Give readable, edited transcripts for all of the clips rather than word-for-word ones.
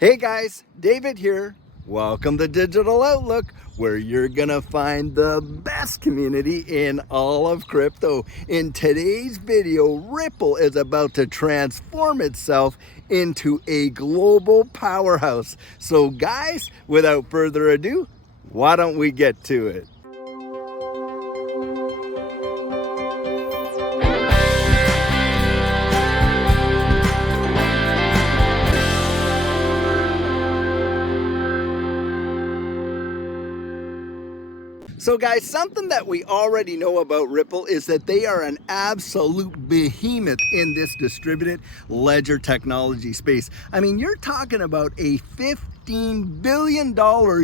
Hey guys, David here. Welcome to Digital Outlook, where you're gonna find the best community in all of crypto. In today's video, Ripple is about to transform itself into a global powerhouse. So guys, without further ado, why don't we get to it? So guys, something that we already know about Ripple is that they are an absolute behemoth in this distributed ledger technology space. I mean, you're talking about a $15 billion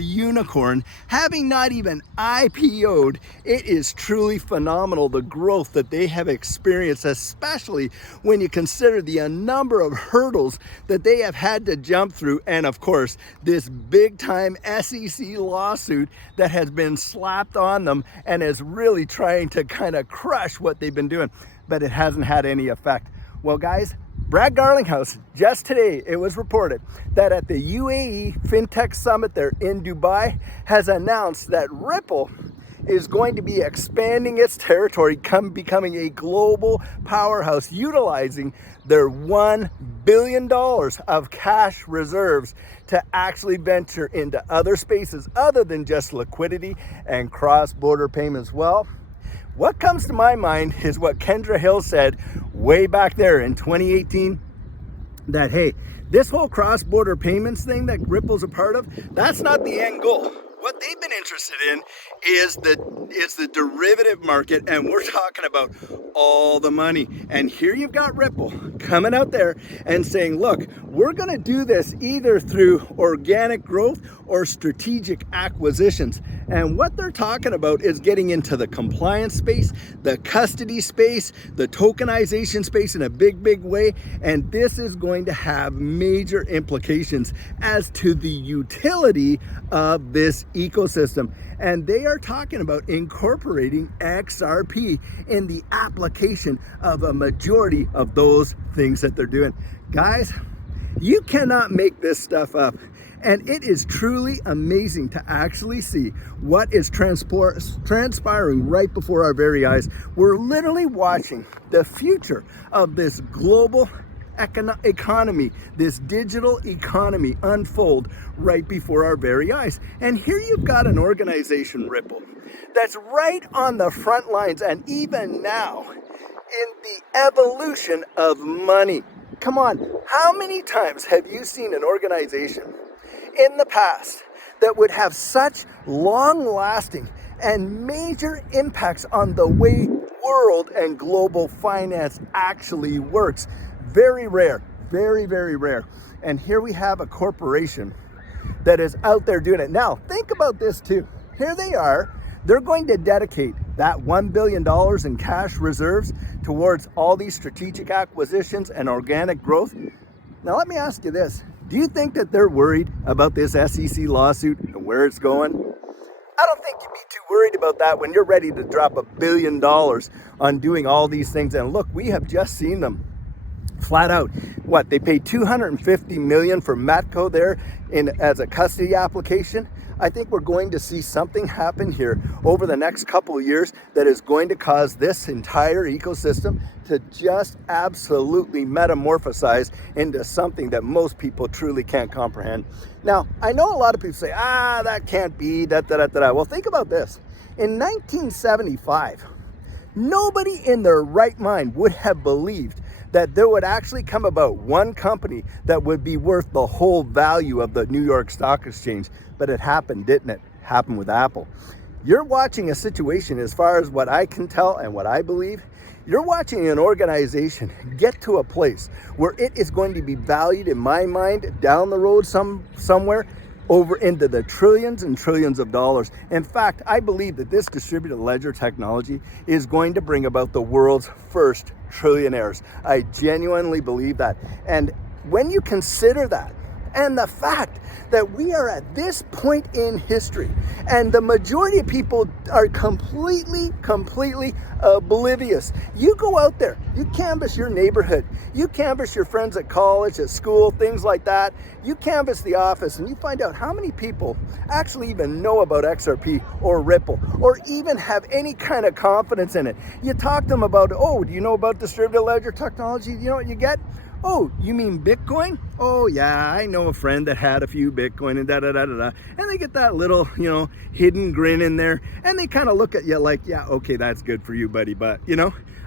unicorn having not even IPO'd. It is truly phenomenal, the growth that they have experienced, especially when you consider the number of hurdles that they have had to jump through. And of course, this big time SEC lawsuit that has been slapped on them and is really trying to kind of crush what they've been doing, but it hasn't had any effect. Well guys, Brad Garlinghouse, just today it was reported that at the UAE FinTech Summit there in Dubai has announced that Ripple is going to be expanding its territory, becoming a global powerhouse, utilizing their $1 billion of cash reserves to actually venture into other spaces other than just liquidity and cross-border payments. Well, what comes to my mind is what Kendra Hill said way back there in 2018, that, hey, this whole cross-border payments thing that Ripple's a part of, that's not the end goal. What they've been interested in is the derivative market, and we're talking about all the money. And here you've got Ripple coming out there and saying, look, we're going to do this either through organic growth or strategic acquisitions. And what they're talking about is getting into the compliance space, the custody space, the tokenization space in a big way. And this is going to have major implications as to the utility of this ecosystem. And they are talking about incorporating XRP in the application of a majority of those things that they're doing. Guys, you cannot make this stuff up. And it is truly amazing to actually see what is transpiring right before our very eyes. We're literally watching the future of this global economy, this digital economy unfold right before our very eyes. And here you've got an organization, Ripple, that's right on the front lines and even now in the evolution of money. Come on, how many times have you seen an organization in the past that would have such long-lasting and major impacts on the way world and global finance actually works? Very rare, very rare. And here we have a corporation that is out there doing it. Now, think about this too. Here they are. They're going to dedicate that $1 billion in cash reserves towards all these strategic acquisitions and organic growth. Now, let me ask you this. Do you think that they're worried about this SEC lawsuit and where it's going? I don't think you'd be too worried about that when you're ready to drop $1 billion on doing all these things. And look, we have just seen them flat out. What, they paid $250 million for Matco there as a custody application. I think we're going to see something happen here over the next couple of years that is going to cause this entire ecosystem to just absolutely metamorphosize into something that most people truly can't comprehend. Now, I know a lot of people say, that can't be, Well, think about this. In 1975, nobody in their right mind would have believed that there would actually come about one company that would be worth the whole value of the New York Stock Exchange. But it happened, didn't it? It happened with Apple. You're watching a situation, as far as what I can tell and what I believe, you're watching an organization get to a place where it is going to be valued, in my mind, down the road somewhere, over into the trillions and trillions of dollars. In fact, I believe that this distributed ledger technology is going to bring about the world's first trillionaires. I genuinely believe that. And when you consider that, And the fact that we are at this point in history and the majority of people are completely oblivious. You go out there, you canvass your neighborhood, you canvass your friends at college, at school, things like that. You canvass the office and you find out how many people actually even know about XRP or Ripple or even have any kind of confidence in it. You talk to them about, oh, do you know about distributed ledger technology? You know what you get? Oh, you mean Bitcoin? Oh yeah, I know a friend that had a few Bitcoin and da-da-da-da-da. And they get that little, hidden grin in there. And they kind of look at you like, yeah, okay, that's good for you, buddy. But,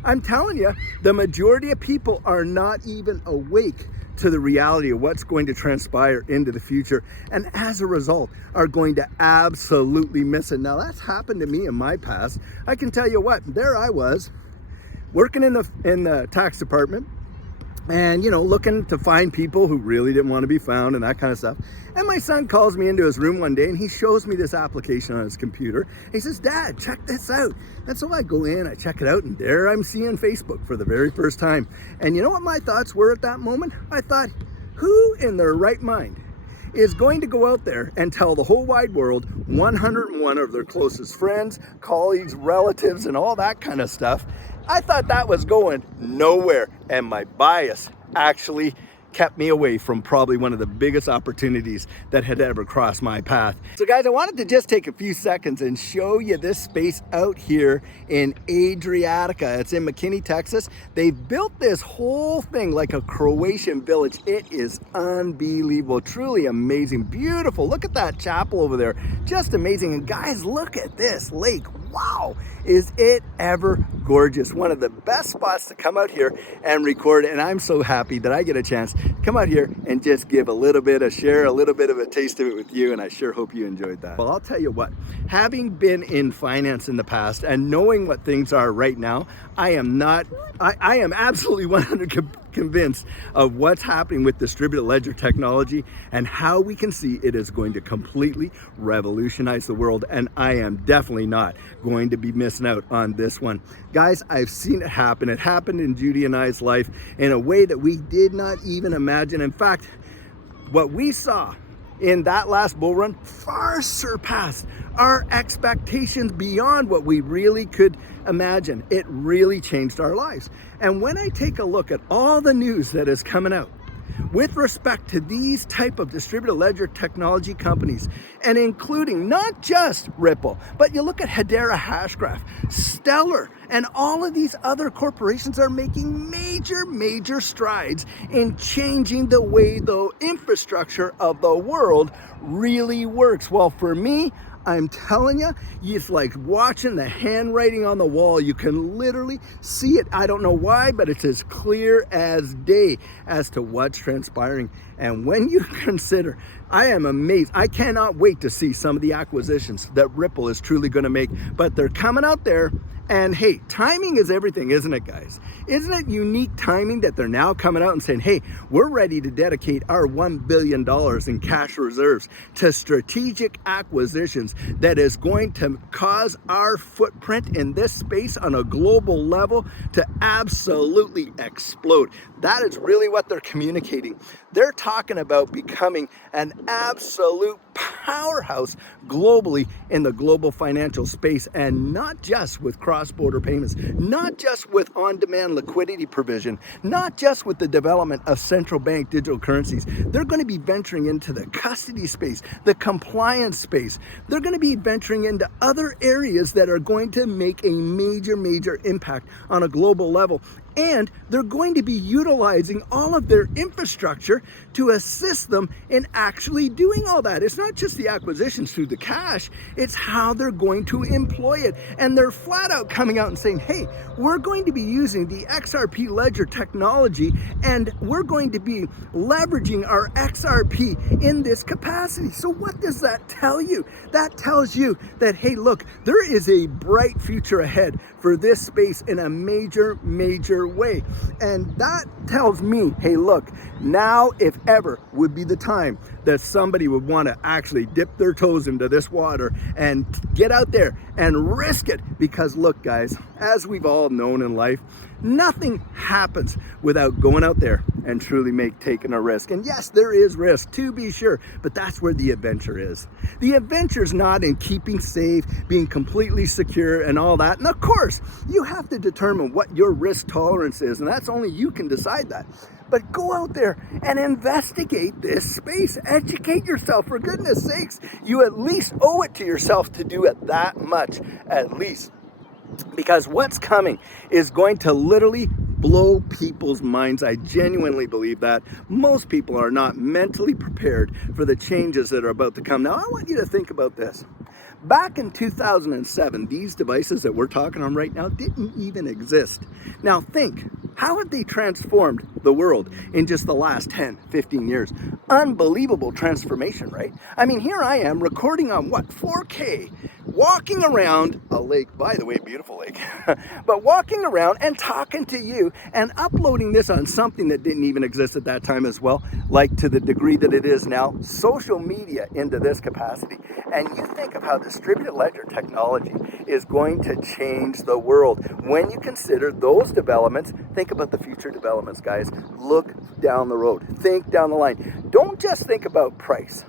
I'm telling you, the majority of people are not even awake to the reality of what's going to transpire into the future. And as a result, are going to absolutely miss it. Now, that's happened to me in my past. I can tell you what, there I was working in the tax department, and looking to find people who really didn't want to be found and that kind of stuff. And my son calls me into his room one day and he shows me this application on his computer. He says, Dad, check this out. And so I go in, I check it out, and there I'm seeing Facebook for the very first time. And you know what my thoughts were at that moment? I thought, who in their right mind is going to go out there and tell the whole wide world 101 of their closest friends, colleagues, relatives, and all that kind of stuff? I thought that was going nowhere, and my bias actually kept me away from probably one of the biggest opportunities that had ever crossed my path. So guys, I wanted to just take a few seconds and show you this space out here in Adriatica. It's in McKinney, Texas. They've built this whole thing like a Croatian village. It is unbelievable, truly amazing, beautiful. Look at that chapel over there, just amazing. And guys, look at this lake. Wow, is it ever gorgeous. One of the best spots to come out here and record, and I'm so happy that I get a chance to come out here and just give a little bit of a taste of it with you, and I sure hope you enjoyed that. Well, I'll tell you what, having been in finance in the past and knowing what things are right now, I am absolutely 100% convinced of what's happening with distributed ledger technology and how we can see it is going to completely revolutionize the world, and I am definitely not going to be missing out on this one. Guys, I've seen it happen. It happened in Judy and I's life in a way that we did not even imagine. In fact, what we saw in that last bull run far surpassed our expectations beyond what we really could imagine. It really changed our lives. And when I take a look at all the news that is coming out with respect to these type of distributed ledger technology companies, and including not just Ripple, but you look at Hedera Hashgraph, Stellar, and all of these other corporations are making major strides in changing the way the infrastructure of the world really works. Well, for me, I'm telling you, it's like watching the handwriting on the wall. You can literally see it. I don't know why, but it's as clear as day as to what's transpiring. And when you consider, I am amazed. I cannot wait to see some of the acquisitions that Ripple is truly going to make, but they're coming out there. And hey, timing is everything, isn't it, guys? Isn't it unique timing that they're now coming out and saying, hey, we're ready to dedicate our $1 billion in cash reserves to strategic acquisitions that is going to cause our footprint in this space on a global level to absolutely explode. That is really what they're communicating. They're talking about becoming an absolute powerhouse globally in the global financial space, and not just with cross-border payments, not just with on-demand liquidity provision, not just with the development of central bank digital currencies. They're going to be venturing into the custody space, the compliance space. They're going to be venturing into other areas that are going to make a major impact on a global level. And they're going to be utilizing all of their infrastructure to assist them in actually doing all that. It's not just the acquisitions through the cash, it's how they're going to employ it. And they're flat out coming out and saying, hey, we're going to be using the XRP ledger technology, and we're going to be leveraging our XRP in this capacity. So what does that tell you? That tells you that, hey, look, there is a bright future ahead for this space in a major way. And that tells me, hey, look, now if ever would be the time that somebody would want to actually dip their toes into this water and get out there and risk it. Because look, guys, as we've all known in life, nothing happens without going out there and truly taking a risk. And yes, there is risk, to be sure, but that's where the adventure is. The adventure's not in keeping safe, being completely secure and all that. And of course, you have to determine what your risk tolerance is, and that's only you can decide that. But go out there and investigate this space. Educate yourself, for goodness sakes. You at least owe it to yourself to do it that much, at least. Because what's coming is going to literally blow people's minds. I genuinely believe that. Most people are not mentally prepared for the changes that are about to come. Now, I want you to think about this. Back in 2007, these devices that we're talking on right now didn't even exist. Now think, how have they transformed the world in just the last 10, 15 years? Unbelievable transformation, right? I mean, here I am recording on what, 4K, walking around a lake, by the way, beautiful lake, but walking around and talking to you and uploading this on something that didn't even exist at that time as well, like to the degree that it is now, social media into this capacity. And you think of how distributed ledger technology is going to change the world. When you consider those developments, think about the future developments, guys. Look down the road, think down the line. Don't just think about price.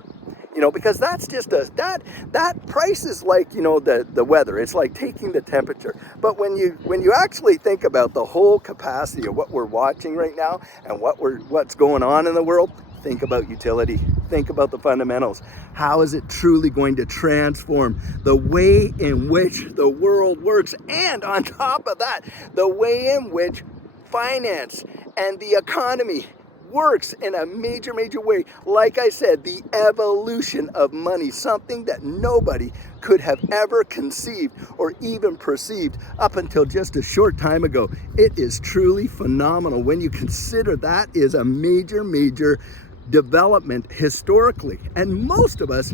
Because that's just that price is like, the weather. It's like taking the temperature. But when you actually think about the whole capacity of what we're watching right now and what's going on in the world, think about utility. Think about the fundamentals. How is it truly going to transform the way in which the world works? And on top of that, the way in which finance and the economy works in a major way. Like I said, the evolution of money, something that nobody could have ever conceived or even perceived up until just a short time ago. It is truly phenomenal when you consider that is a major development historically. And most of us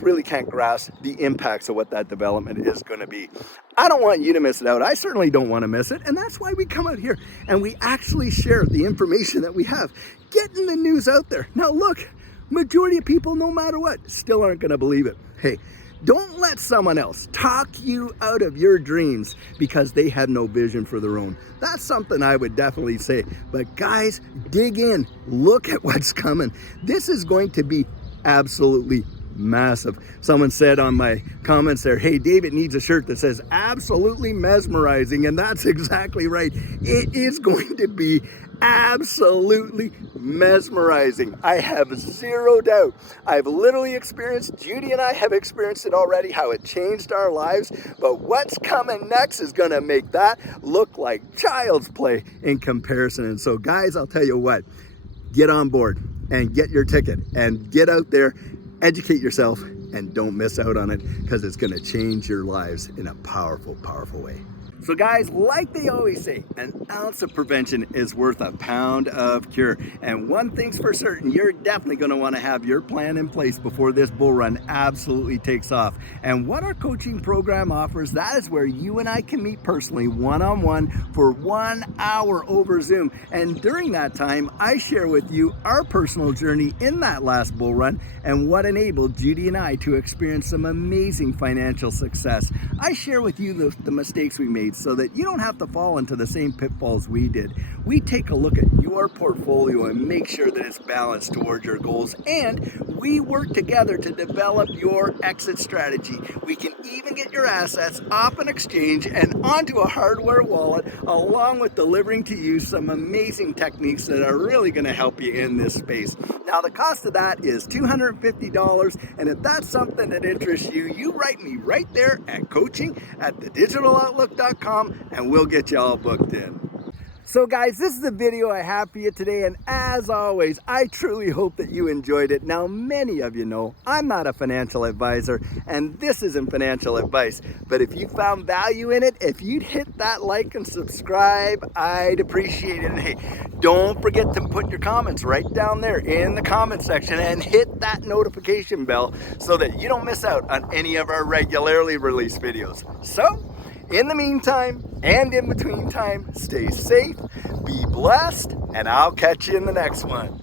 really can't grasp the impacts of what that development is going to be. I don't want you to miss it out. I certainly don't want to miss it. And that's why we come out here and we actually share the information that we have, getting the news out there. Now look, majority of people, no matter what, still aren't going to believe it. Hey, don't let someone else talk you out of your dreams because they have no vision for their own. That's something I would definitely say. But guys, dig in, look at what's coming. This is going to be absolutely massive. Someone said on my comments there, hey, David needs a shirt that says absolutely mesmerizing, and that's exactly right. It is going to be absolutely mesmerizing. I have zero doubt. I've literally experienced, Judy and I have experienced it already, how it changed our lives, but what's coming next is going to make that look like child's play in comparison. And so guys, I'll tell you what, get on board and get your ticket and get out there. Educate yourself and don't miss out on it, because it's going to change your lives in a powerful way. So guys, like they always say, an ounce of prevention is worth a pound of cure. And one thing's for certain, you're definitely going to want to have your plan in place before this bull run absolutely takes off. And what our coaching program offers, that is where you and I can meet personally one-on-one for 1 hour over Zoom. And during that time, I share with you our personal journey in that last bull run and what enabled Judy and I to experience some amazing financial success. I share with you the mistakes we made so that you don't have to fall into the same pitfalls we did. We take a look at your portfolio and make sure that it's balanced towards your goals, and we work together to develop your exit strategy. We can even get your assets off an exchange and onto a hardware wallet, along with delivering to you some amazing techniques that are really going to help you in this space. Now, the cost of that is $250, and if that's something that interests you, you write me right there at coaching@thedigital.outlook.com, and we'll get you all booked in. So guys, this is the video I have for you today, and as always, I truly hope that you enjoyed it. Now, many of you know I'm not a financial advisor, and this isn't financial advice, but if you found value in it, if you'd hit that like and subscribe, I'd appreciate it. And hey, don't forget to put your comments right down there in the comment section and hit that notification bell so that you don't miss out on any of our regularly released videos. So, in the meantime, and in between time, stay safe, be blessed, and I'll catch you in the next one.